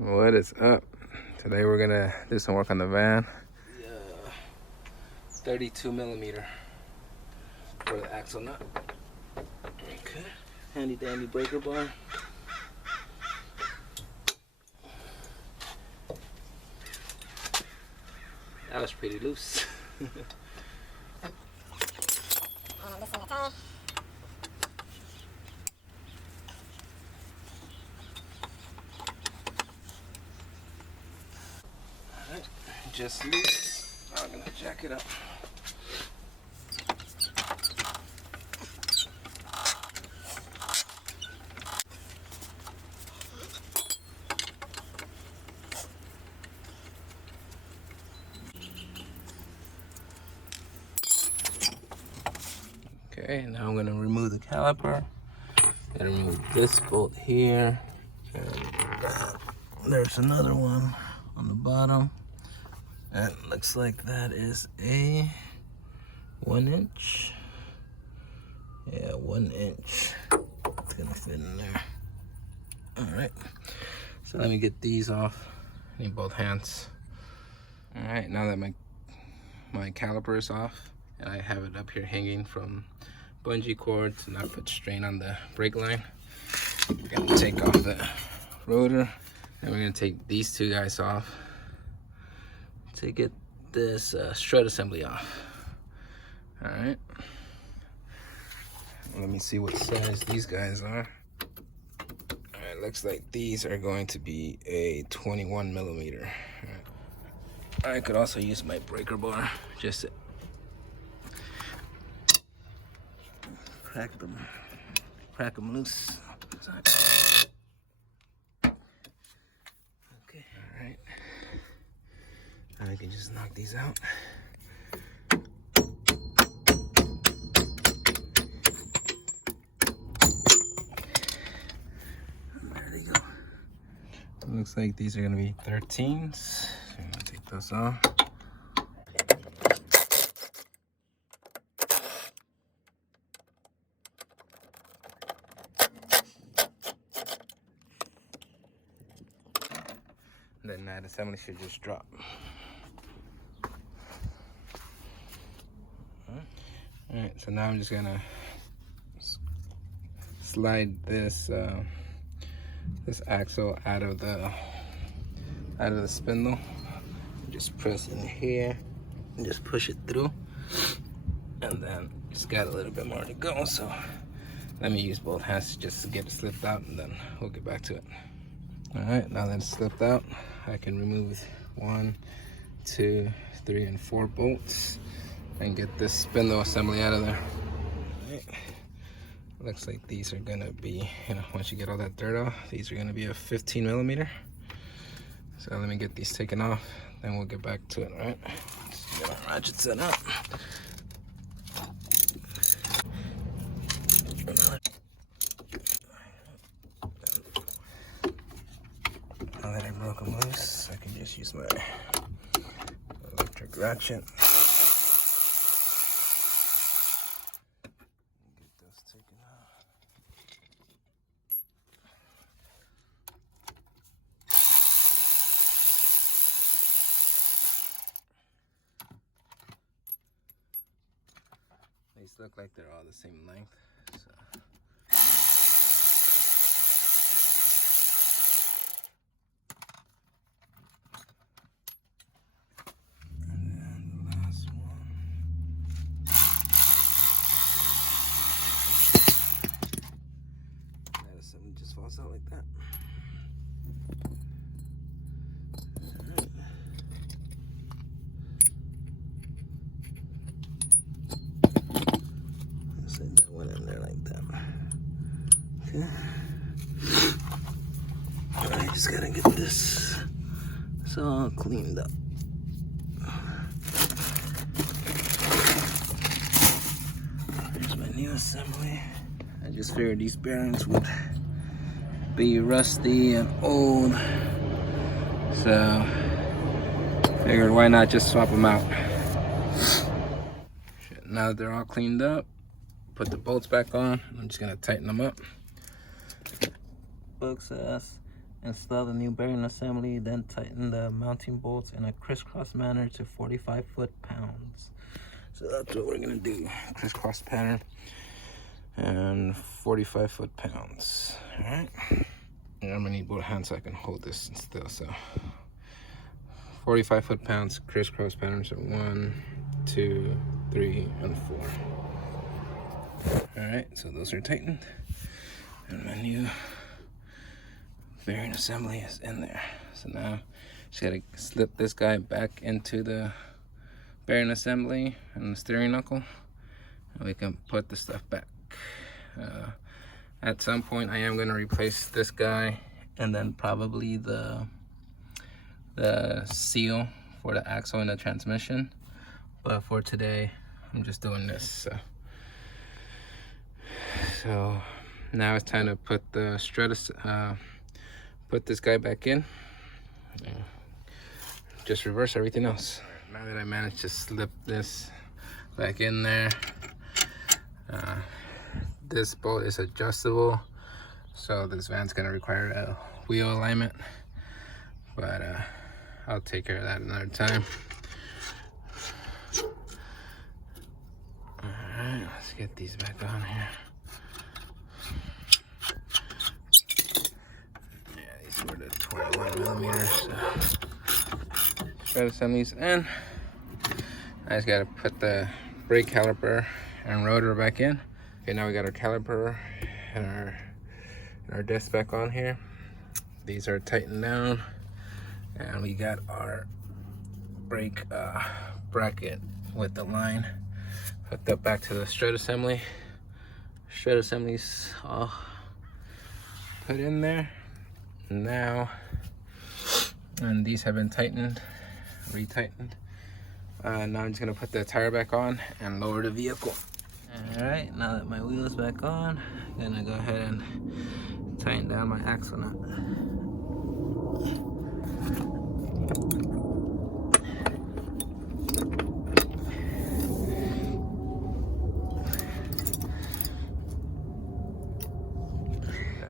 What is up? Today we're gonna do some work on the van. 32 millimeter for the axle nut. Okay, handy dandy breaker bar. That was pretty loose. Alright, just loose. I'm gonna jack it up. Okay, now I'm gonna remove the caliper. Gonna remove this bolt here, and there's another one on the bottom. And looks like that is a 1 inch. Yeah, 1 inch. It's gonna fit in there. All right. So let me get these off. I need both hands. All right. Now that my caliper is off, and I have it up here hanging from bungee cord to not put strain on the brake line. We're gonna take off the rotor, and we're gonna take these two guys off to get this strut assembly off. All right. Let me see what size these guys are. All right, looks like these are going to be a 21 millimeter. Right. I could also use my breaker bar just to crack them loose. Okay, all right. I can just knock these out. There they go. It looks like these are gonna be 13s. So I'm gonna take those off. Then that assembly should just drop. Alright, so now I'm just gonna slide this this axle out of the spindle. Just press in here and just push it through, and then it's got a little bit more to go. So let me use both hands just to get it slipped out, and then we'll get back to it. All right, now that it's slipped out, I can remove 1, 2, 3, and 4 bolts and get this spindle assembly out of there. All right. Looks like these are gonna be, once you get all that dirt off, these are gonna be a 15 millimeter. So let me get these taken off, then we'll get back to it, all right? Let's get our ratchet set up. Now that I broke them loose, I can just use my electric ratchet. Get those taken off. These look like they're all the same length, so. Something just falls out like that. Set that one in there like that. Okay. I just gotta get this all cleaned up. Here's my new assembly. I just figured these bearings would be rusty and old, so figured why not just swap them out. Now that they're all cleaned up, put the bolts back on. I'm just gonna tighten them up. Book says Install the new bearing assembly, then tighten the mounting bolts in a crisscross manner to 45 foot-pounds. So that's what we're gonna do. Crisscross pattern and 45 foot-pounds. All right. And I'm gonna need both hands so I can hold this still. So 45 foot-pounds crisscross pattern. So 1, 2, 3, and 4. All right. So those are tightened, and my new bearing assembly is in there. So now just gotta slip this guy back into the bearing assembly and the steering knuckle, and we can put the stuff back. At some point I am going to replace this guy and then probably the seal for the axle and the transmission, but for today I'm just doing this. So now it's time to put the strut, put this guy back in, just reverse everything else. Now that I managed to slip this back in there, this bolt is adjustable, so this van's gonna require a wheel alignment, but I'll take care of that another time. Alright, let's get these back on here. Yeah, these were the 21mm strut assemblies, and I just gotta put the brake caliper and rotor back in. Okay, now we got our caliper and our disc back on here. These are tightened down, and we got our brake bracket with the line hooked up back to the strut assembly. Strut assemblies all put in there now, and these have been tightened, retightened. Now I'm just gonna put the tire back on and lower the vehicle. All right, now that my wheel is back on, I'm gonna go ahead and tighten down my axle nut.